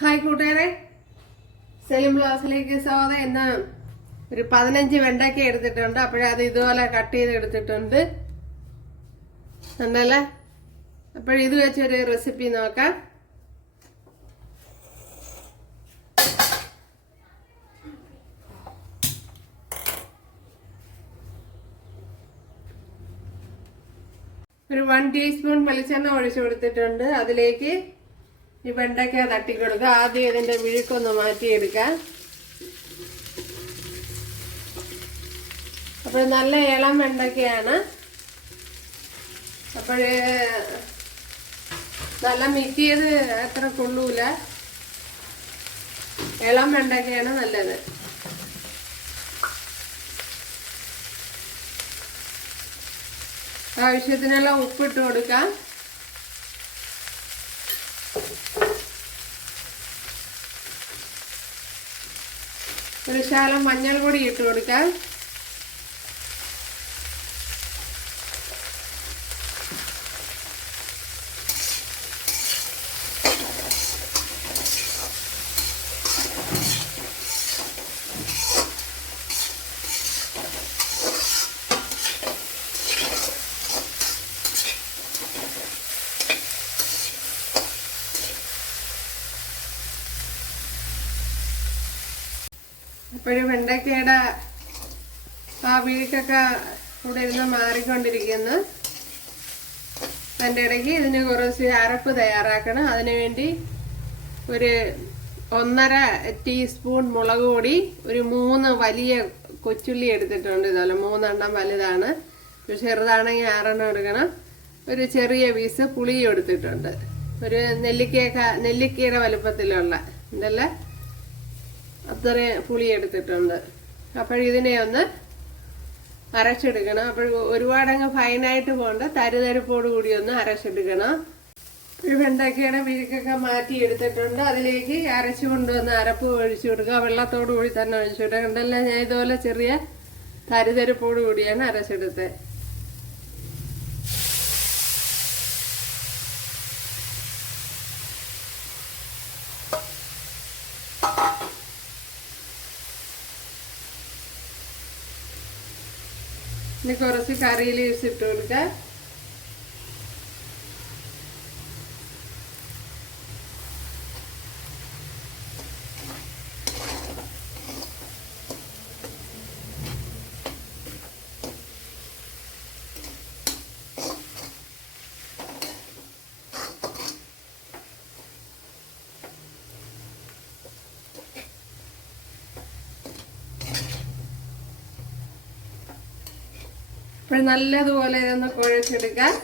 Hi കൂട്ടുകാരെ. സെലിം ബ്ലൗസിലേക്ക് സ്വാഗതം. എന്ന ഒരു പതിനഞ്ച് വെണ്ടയ്ക്ക എടുത്തിട്ടുണ്ട്. അപ്പോഴേ അത് ഇതുപോലെ കട്ട് ചെയ്ത് എടുത്തിട്ടുണ്ട്. ഉണ്ടല്ലേ? അപ്പോഴിത് വെച്ചൊരു റെസിപ്പി നോക്കാം. ഒരു വൺ ടീസ്പൂൺ വെളിച്ചെണ്ണ ഒഴിച്ചു കൊടുത്തിട്ടുണ്ട്. അതിലേക്ക് ഈ വെണ്ടയ്ക്ക തട്ടിക്കൊടുക്കുക ആദ്യം ഇതിന്റെ വിഴുക്കൊന്ന് മാറ്റിയെടുക്കാം അപ്പോൾ നല്ല ഇളം വെണ്ടയ്ക്കയാണ്. അപ്പോൾ നല്ല മിറ്റിയത് അത്ര കൊള്ളൂല ഇളം വെണ്ടയ്ക്കയാണ് നല്ലത്. ആവശ്യത്തിനെല്ലാം ഉപ്പിട്ട് കൊടുക്കാം. ഒരു ശാലം മഞ്ഞൾ പൊടി ഇട്ട് കൊടുക്കാം. അപ്പോഴും വെണ്ടയ്ക്കയുടെ ആ വീഴ്ക്കൊക്കെ ഇവിടെ ഇരുന്ന് മാറിക്കൊണ്ടിരിക്കുന്നു. അതിന്റെ ഇടയ്ക്ക് ഇതിന് കുറച്ച് അരപ്പ് തയ്യാറാക്കണം. അതിനുവേണ്ടി ഒരു ഒന്നര ടീസ്പൂൺ മുളക് പൊടി ഒരു മൂന്ന് വലിയ കൊച്ചുള്ളി എടുത്തിട്ടുണ്ട് ഇതുപോലെ. മൂന്നെണ്ണം വലുതാണ്. ചെറുതാണെങ്കിൽ ആറെണ്ണം എടുക്കണം. ഒരു ചെറിയ പീസ് പുളിയും എടുത്തിട്ടുണ്ട്. ഒരു നെല്ലിക്കയൊക്കെ നെല്ലിക്കയുടെ വലുപ്പത്തിലുള്ള ഇതല്ലേ? അത്രയും പുളി എടുത്തിട്ടുണ്ട്. അപ്പോഴിതിനെ ഒന്ന് അരച്ചെടുക്കണം. അപ്പോൾ ഒരുപാടങ്ങ് ഫൈനായിട്ട് പോകണ്ട. തരുതരിപ്പോട് കൂടി ഒന്ന് അരച്ചെടുക്കണം. ഈ വെണ്ടയ്ക്കയുടെ വിരിക്കൊക്കെ മാറ്റി എടുത്തിട്ടുണ്ട്. അതിലേക്ക് അരച്ചു കൊണ്ടുവന്ന് അരപ്പ് ഒഴിച്ചു കൊടുക്കുക. വെള്ളത്തോടു കൂടി തന്നെ ഒഴിച്ചു കൊടുക്കുക. കണ്ടല്ല? ഞാൻ ഇതുപോലെ ചെറിയ തരുതരിപ്പോട് കൂടിയാണ് അരച്ചെടുത്തത്. ഇനി കുറച്ച് കറിയിൽ യൂസ് ഇട്ട് കൊടുക്കാം. അപ്പോൾ നല്ലതുപോലെ ഇതൊന്ന് കുഴച്ചെടുക്കാം.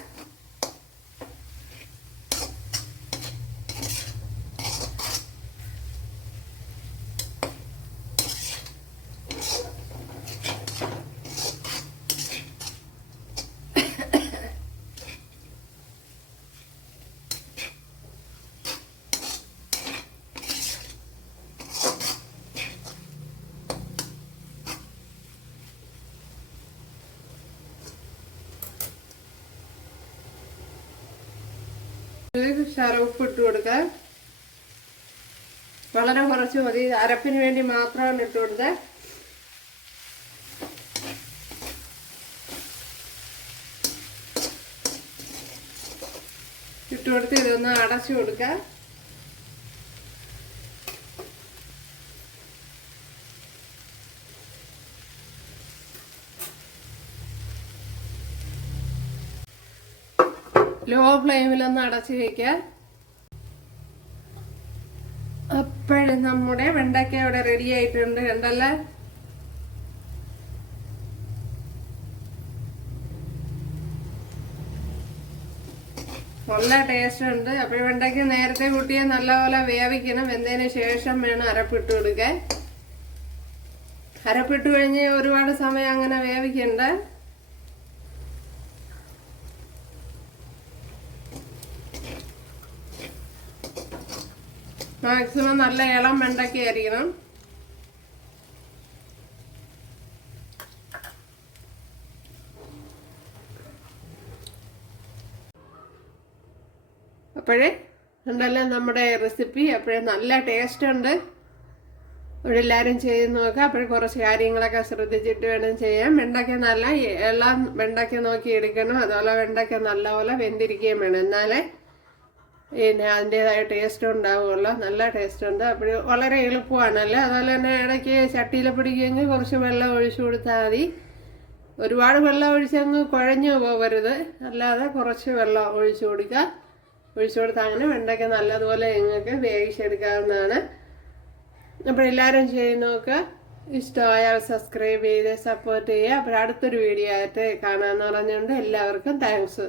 ശരം ഉപ്പ് ഇട്ട് കൊടുക്കുക വളരെ കുറച്ച് മതി. അരപ്പിന് വേണ്ടി മാത്രമാണ് ഇട്ട് കൊടുത്തത് ഇട്ട് കൊടുത്ത് ഇതൊന്ന് അടച്ചു കൊടുക്കാം. ലോ ഫ്ലെയിമിലൊന്ന് അടച്ചു വയ്ക്കാൻ അപ്പോഴും നമ്മുടെ വെണ്ടയ്ക്ക ഇവിടെ റെഡി ആയിട്ടുണ്ട്. കണ്ടല്ലേ? നല്ല ടേസ്റ്റ് ഉണ്ട്. അപ്പോൾ വെണ്ടയ്ക്ക് നേരത്തെ കൂട്ടിയെ നല്ലപോലെ വേവിക്കണം. വെന്തതിന് ശേഷം വേണം അരപ്പിട്ട് കൊടുക്കാൻ. അരപ്പിട്ട് കഴിഞ്ഞ് ഒരുപാട് സമയം അങ്ങനെ വേവിക്കണ്ട. മാക്സിമം നല്ല ഇളം വെണ്ടയ്ക്ക അരിയണം. അപ്പോഴേ ഉണ്ടല്ലോ നമ്മുടെ റെസിപ്പി അപ്പോഴേ നല്ല ടേസ്റ്റ് ഉണ്ട്. ഇവിടെ എല്ലാവരും ചെയ്ത് നോക്കുക അപ്പോഴും കുറച്ച് കാര്യങ്ങളൊക്കെ ശ്രദ്ധിച്ചിട്ട് വേണം ചെയ്യാൻ. വെണ്ടയ്ക്ക നല്ല എല്ലാം വെണ്ടയ്ക്ക നോക്കി എടുക്കണം. അതുപോലെ വെണ്ടയ്ക്ക നല്ലപോലെ വെന്തിരിക്കുകയും വേണം. എന്നാലേ പിന്നെ അതിന്റെതായ ടേസ്റ്റ് ഉണ്ടാവുമല്ലോ നല്ല ടേസ്റ്റ് ഉണ്ട്. അപ്പോൾ വളരെ എളുപ്പമാണല്ലോ? അതുപോലെ തന്നെ ഇടയ്ക്ക് ചട്ടിയിൽ പിടിക്കുമെങ്കിൽ കുറച്ച് വെള്ളം ഒഴിച്ചു കൊടുത്താൽ മതി. ഒരുപാട് വെള്ളം ഒഴിച്ചങ്ങ് കുഴഞ്ഞു പോകരുത് അല്ലാതെ കുറച്ച് വെള്ളം ഒഴിച്ചു കൊടുക്കുക. ഒഴിച്ചു കൊടുത്താൽ അങ്ങനെ വെണ്ടയ്ക്ക നല്ലതുപോലെ നിങ്ങൾക്ക് വേവിച്ചെടുക്കാവുന്നതാണ്. അപ്പോൾ എല്ലാവരും ചെയ്ത് നോക്കുക. ഇഷ്ടമായാൽ സബ്സ്ക്രൈബ് ചെയ്ത് സപ്പോർട്ട് ചെയ്യുക. അപ്പോൾ അടുത്തൊരു വീഡിയോ ആയിട്ട് കാണാമെന്ന് പറഞ്ഞുകൊണ്ട് എല്ലാവർക്കും താങ്ക്സ്